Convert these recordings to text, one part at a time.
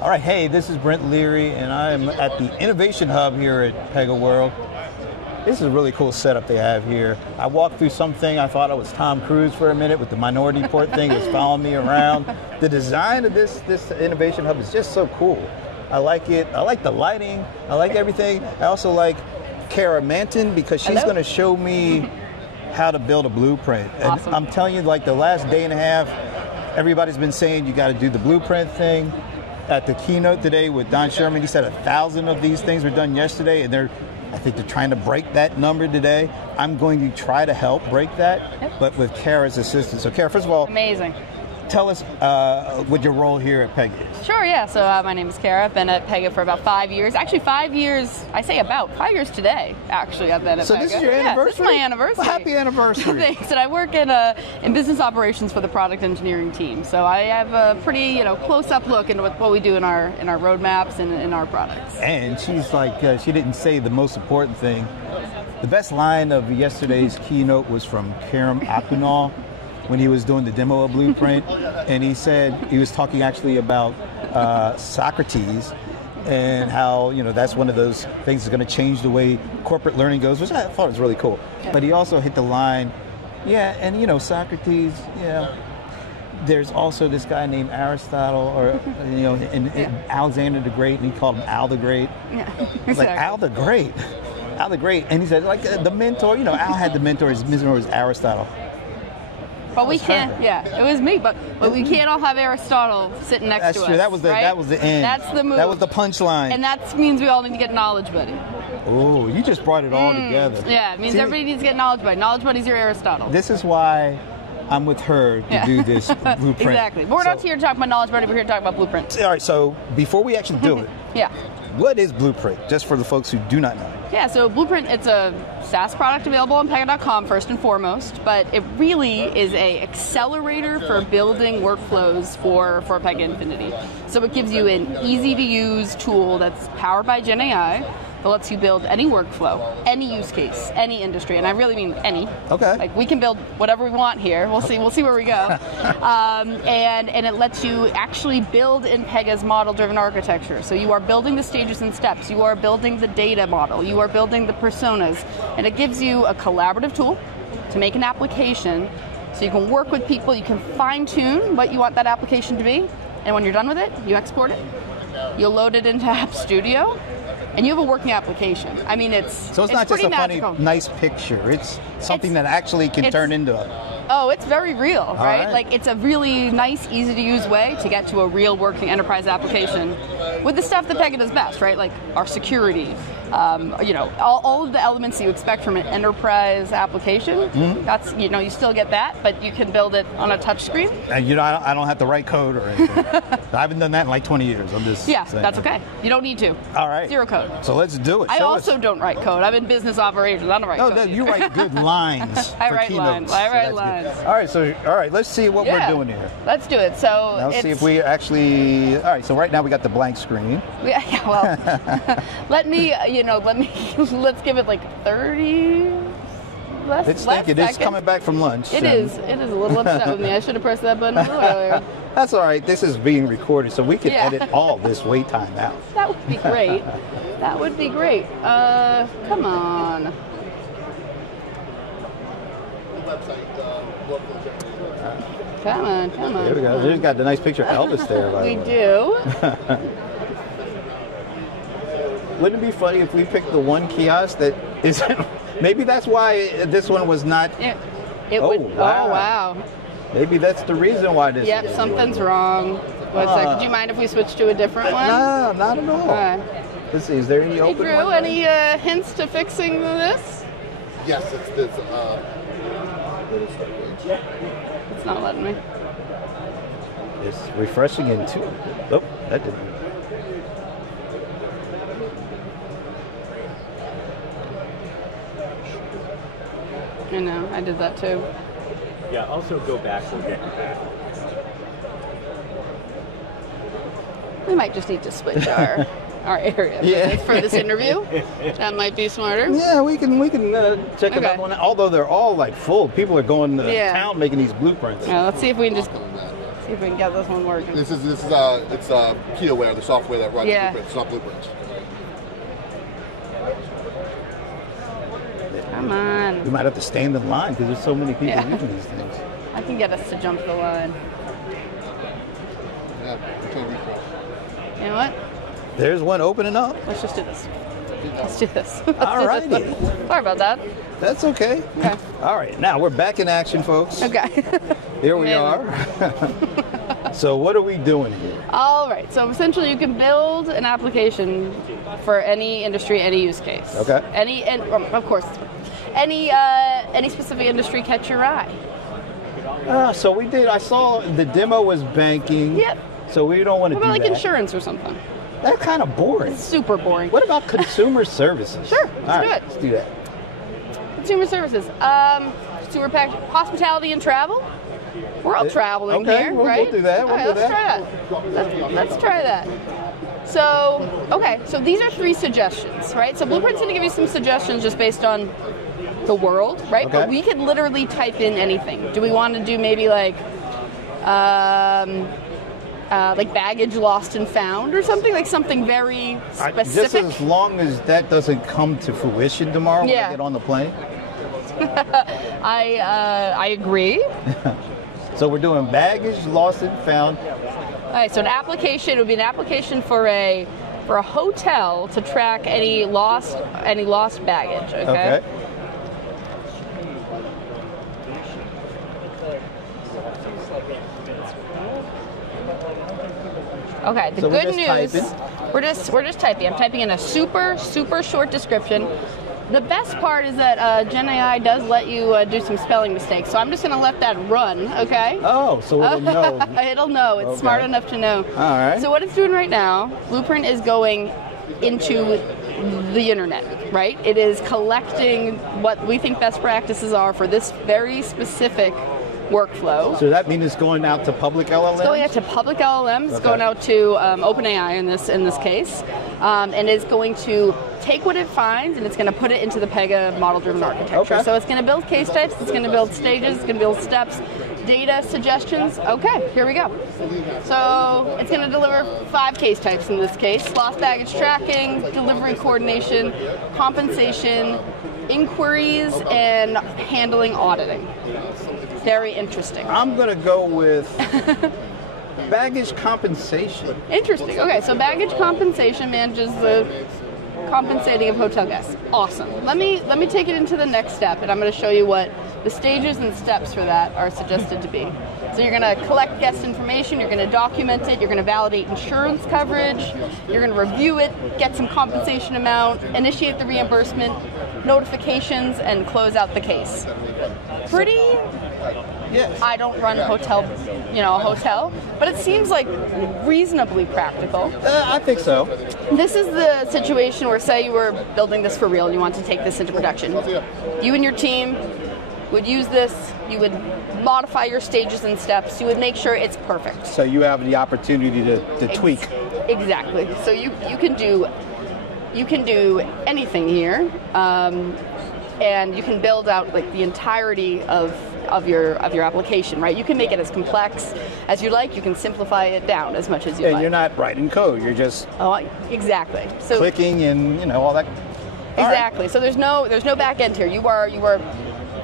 All right, hey, this is Brent Leary, and I'm at the Innovation Hub here at PegaWorld. This is a really cool setup they have here. I walked through something, I thought I was Tom Cruise for a minute with the Minority Report thing. It was following me around. The design of this Innovation Hub is just so cool. I like it. I like the lighting. I like everything. I also like Kara Manton because she's going to show me how to build a blueprint. And awesome. I'm telling you, like the last day and a half, everybody's been saying you got to do the blueprint thing. At the keynote today with Don Sherman, he said 1,000 of these things were done yesterday, and I think they're trying to break that number today. I'm going to try to help break that, but with Kara's assistance. So Kara, first of all, amazing. Tell us what your role here at Pega is. Sure, yeah. So my name is Kara. I've been at Pega for about 5 years. Actually, 5 years, I say about 5 years today, actually, I've been at Pega. So this is your anniversary? This is my anniversary. Well, happy anniversary. Thanks. And I work in business operations for the product engineering team. So I have a pretty close-up look into what we do in our roadmaps and in our products. And she's like, she didn't say the most important thing. The best line of yesterday's keynote was from Karim Akunal, when he was doing the demo of Blueprint, and he said, he was talking actually about Socrates and how, that's one of those things that's going to change the way corporate learning goes, which I thought was really cool. Yeah. But he also hit the line, Socrates, there's also this guy named Aristotle, or, and Alexander the Great, and he called him Al the Great. Yeah, exactly. Like, Al the Great. Al the Great. And he said, like, the mentor, Al had the mentor, his mentor was Aristotle. But we can't, it was me, but we can't all have Aristotle sitting next to us. That's true, that was the end. That's the move. That was the punchline. And that means we all need to get Knowledge Buddy. Oh, you just brought it all together. Yeah, it means everybody needs to get Knowledge Buddy. Knowledge Buddy's your Aristotle. This is why I'm with her to do this blueprint. Exactly. But we're not here to talk about Knowledge Buddy, we're here to talk about Blueprint. All right, so before we actually do it, what is Blueprint, just for the folks who do not know? Yeah, so Blueprint, it's a SaaS product available on Pega.com first and foremost, but it really is an accelerator for building workflows for Pega Infinity. So it gives you an easy-to-use tool that's powered by Gen AI that lets you build any workflow, any use case, any industry, and I really mean any. Okay. Like, we can build whatever we want here. We'll see where we go. And it lets you actually build in Pega's model-driven architecture. So you are building the stages and steps. You are building the data model. You are building the personas. And it gives you a collaborative tool to make an application so you can work with people. You can fine-tune what you want that application to be. And when you're done with it, you export it. You'll load it into App Studio. And you have a working application. I mean, it's not just a magical. funny, nice picture. It's something that actually can turn into a... Oh, it's very real, right? Right. Like, it's a really nice, easy-to-use way to get to a real working enterprise application with the stuff that Pega does best, right? Like our security, all of the elements you expect from an enterprise application. That's, you still get that, but you can build it on a touch screen. And I don't have to write code or anything. I haven't done that in like 20 years. I'm just saying. That's okay. You don't need to. All right. Zero code. So let's do it. I also don't write code. I'm in business operations. I don't write code. No, you write good lines. I write lines. I write lines. All right, let's see what we're doing here. Let's do it. So now see if we actually. All right, so right now we got the blank screen. Yeah, well, let's give it like 30. Let's think it is coming back from lunch. It is a little upset with me. I should have pressed that button a little earlier. That's all right. This is being recorded, so we can edit all this wait time out. That would be great. That would be great. Come on. Come on. There we go. We've got the nice picture of Elvis there. We do. Wouldn't it be funny if we picked the one kiosk that isn't? Maybe that's why this one was not. Oh, wow. Maybe that's the reason why this. Yep, something's wrong. One second. Do you mind if we switch to a different one? No, not at all. Let's see. Is there any open? Hey, Drew, any hints to fixing this? Yes, it's this. It's not letting me. It's refreshing in two. Oh, that didn't. I know, I did that too. Yeah, also go back and get back. We might just need to switch our area for this interview. That might be smarter. Yeah, we can check it out. Although they're all like full, people are going to town making these blueprints. Yeah, let's see if we can just See if we can get this one working. It's PegaWorld, the software that runs blueprints. It's not blueprints. Come on. We might have to stand in line because there's so many people using these things. I can get us to jump the line. Yeah, until refresh. You know what? There's one opening up. Let's just do this. Let's do this. All righty. Sorry about that. That's okay. Okay. All right, now we're back in action, folks. Okay. Here we are. So what are we doing here? All right. So essentially, you can build an application for any industry, any use case. Okay. And of course, any specific industry catch your eye. So we did. I saw the demo was banking. Yep. So we don't want to What do about like that. insurance or something? That's kind of boring. Super boring. What about consumer services? Sure, let's do it. Let's do that. Consumer services. Consumer package, hospitality and travel. We're all traveling here, right? We'll do that. All right, let's try that. Let's try that. So, okay, so these are 3 suggestions, right? So Blueprint's going to give you some suggestions just based on the world, right? Okay. But we could literally type in anything. Do we want to do maybe like baggage lost and found or something? Like something very specific? Just as long as that doesn't come to fruition tomorrow when I get on the plane. I agree. So we're doing baggage lost and found. All right, so an application would be an application for a hotel to track any lost baggage. Okay. Okay. The good news. We're just typing. I'm typing in a super short description. The best part is that Gen AI does let you do some spelling mistakes, so I'm just going to let that run, okay? Oh, so it'll know. It'll know. It's smart enough to know. All right. So what it's doing right now, Blueprint is going into the internet, right? It is collecting what we think best practices are for this very specific workflow. So that means it's going out to public LLMs? It's going out to public LLMs. It's going out to OpenAI in this case, and it's going to take what it finds and it's going to put it into the Pega model-driven architecture. Okay. So it's going to build case types, it's going to build stages, it's going to build steps, data, suggestions. Okay, here we go. So it's going to deliver 5 case types in this case: lost baggage tracking, delivery coordination, compensation, inquiries, and handling auditing. Very interesting. I'm going to go with baggage compensation. Interesting. Okay, so baggage compensation manages the compensating of hotel guests. Awesome. Let me take it into the next step, and I'm going to show you what the stages and steps for that are suggested to be. So you're going to collect guest information, you're going to document it, you're going to validate insurance coverage, you're going to review it, get some compensation amount, initiate the reimbursement, notifications, and close out the case. Pretty. Yes. I don't run a hotel, a hotel, but it seems like reasonably practical. I think so. This is the situation where, say you were building this for real and you want to take this into production. You and your team would use this, you would modify your stages and steps, you would make sure it's perfect. So you have the opportunity to tweak. Exactly. So you can do anything here, and you can build out like the entirety of your application, right? You can make it as complex as you like. You can simplify it down as much as you like. And you're not writing code. You're just exactly. So clicking and all that. Exactly. Right. So there's no back end here. You are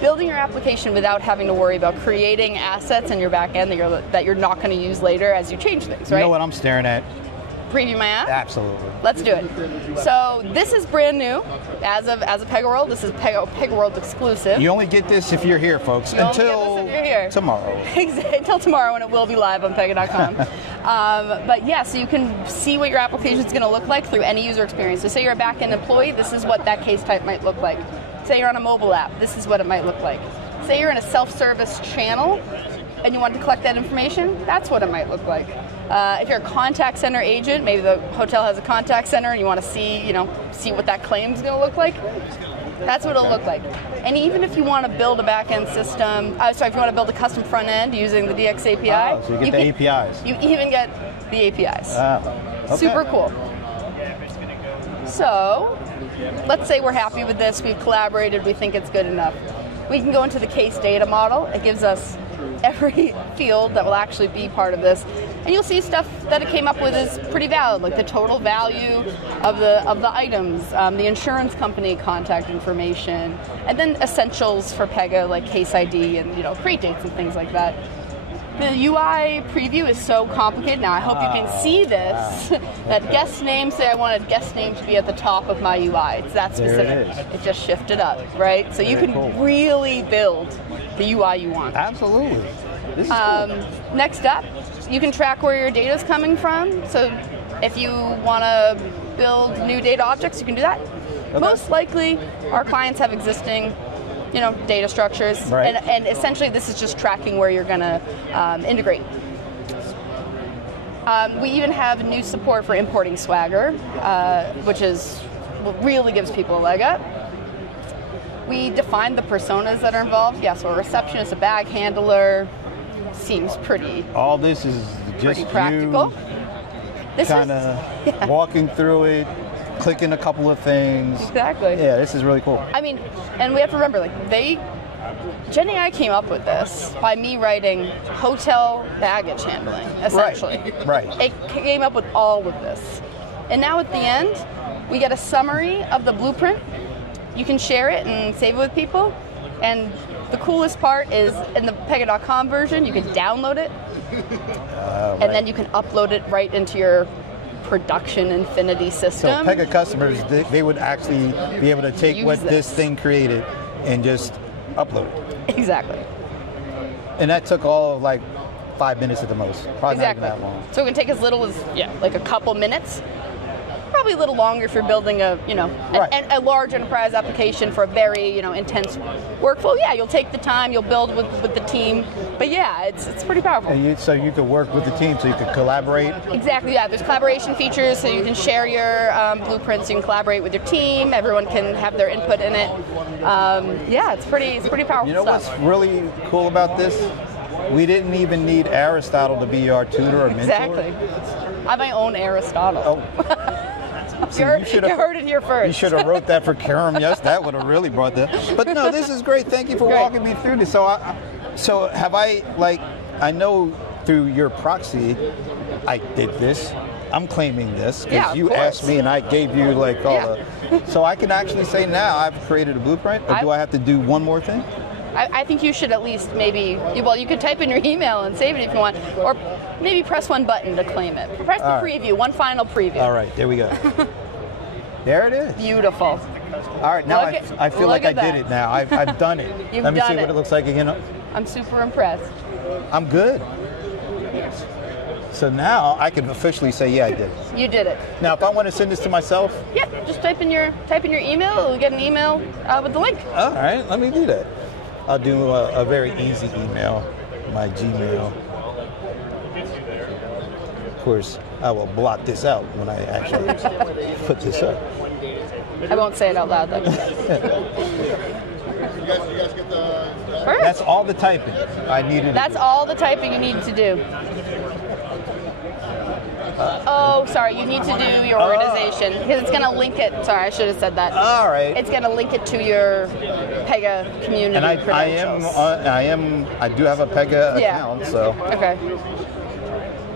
building your application without having to worry about creating assets in your back end that you're not going to use later as you change things, right? You know what I'm staring at? Preview my app? Absolutely. Let's do it. So this is brand new as of PegaWorld. This is PegaWorld exclusive. You only get this if you're here, folks. Until you're here. Tomorrow. Until tomorrow, when it will be live on Pega.com. But yeah, so you can see what your application is going to look like through any user experience. So say you're a back-end employee, this is what that case type might look like. Say you're on a mobile app, this is what it might look like. Say you're in a self-service channel and you want to collect that information, that's what it might look like. If you're a contact center agent, maybe the hotel has a contact center and you want to see what that claim is going to look like, that's what it'll look like. And even if you want to build a back-end system, if you want to build a custom front end using the DX API, so you get the APIs. You even get the APIs. Okay. Super cool. So, let's say we're happy with this, we've collaborated, we think it's good enough. We can go into the case data model. It gives us every field that will actually be part of this. And you'll see stuff that it came up with is pretty valid, like the total value of the items, the insurance company contact information, and then essentials for Pega like case ID and create dates and things like that. The UI preview is so complicated now. I hope you can see this. Wow. That guest name, say I wanted guest name to be at the top of my UI. It's that specific. There it is. It just shifted up, right? So you can really build the UI you want. Absolutely. This is cool. Next up, you can track where your data is coming from. So if you want to build new data objects, you can do that. Okay. Most likely, our clients have existing data structures, right. and essentially this is just tracking where you're going to integrate. We even have new support for importing Swagger, which really gives people a leg up. We define the personas that are involved. Yeah, so a receptionist, a bag handler, seems pretty. All this is just pretty practical. This kind of walking through it. Clicking a couple of things. Exactly. Yeah, this is really cool. I mean, and we have to remember, Jen and I came up with this by me writing hotel baggage handling, essentially. Right. It came up with all of this. And now at the end, we get a summary of the blueprint. You can share it and save it with people. And the coolest part is in the Pega.com version, you can download it. And then you can upload it right into your production Infinity system. So Pega customers, they would actually be able to take what this thing created and just upload it. Exactly. And that took all of 5 minutes at the most. Probably not even that long. So it can take as little as a couple minutes. Probably a little longer if you're building a a large enterprise application for a very intense workflow. Yeah, you'll take the time, you'll build with the team. But yeah, it's pretty powerful. And so you could work with the team, so you could collaborate. Exactly. Yeah, there's collaboration features, so you can share your blueprints. You can collaborate with your team. Everyone can have their input in it. Yeah, it's pretty powerful. You know what's really cool about this? We didn't even need Aristotle to be our tutor or mentor. Exactly. I have my own Aristotle. Oh. You heard it here first. You should have wrote that for Karam. Yes, that would have really brought that. But no, this is great. Thank you for walking me through this. So have I know through your proxy, I did this. I'm claiming this because you asked me and I gave you all the. So I can actually say now I've created a blueprint, or do I have to do one more thing? I think you should at least you could type in your email and save it if you want, or maybe press one button to claim it. Press the preview, one final preview. All right, there we go. There it is. Beautiful. All right, now I feel like I did it now. I've done it. Let me see what it looks like again. I'm super impressed. I'm good. So now I can officially say, yeah, I did it. You did it. Now, if I want to send this to myself? Yeah, just type in your email. You'll get an email with the link. All right, let me do that. I'll do a very easy email, my Gmail. Of course, I will blot this out when I actually put this up. I won't say it out loud, though. You guys get the... That's all the typing I needed. That's all the typing you need to do. Sorry, you need to do your organization because it's going to link it. Sorry, I should have said that. All right. It's going to link it to your Pega community and I do have a Pega account, so. Okay.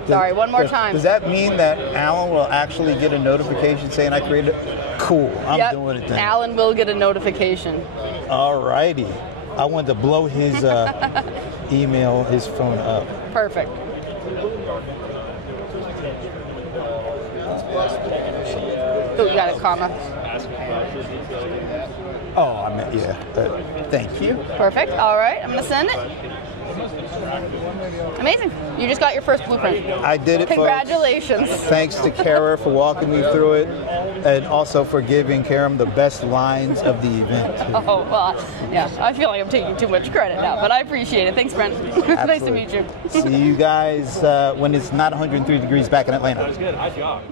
Sorry, one more time. Does that mean that Alan will actually get a notification saying I created it? Cool, I'm doing it then. Alan will get a notification. All righty. I wanted to blow his email, his phone up. Perfect. Oh, you got a comma. Oh, I meant, thank you. Perfect. All right, I'm going to send it. Amazing. You just got your first blueprint. I did it, Congratulations. Folks. Thanks to Kara for walking me through it, and also for giving Karam the best lines of the event. Oh, well, yeah. I feel like I'm taking too much credit now, but I appreciate it. Thanks, Brent. Nice to meet you. See you guys when it's not 103 degrees back in Atlanta. That was good. High job.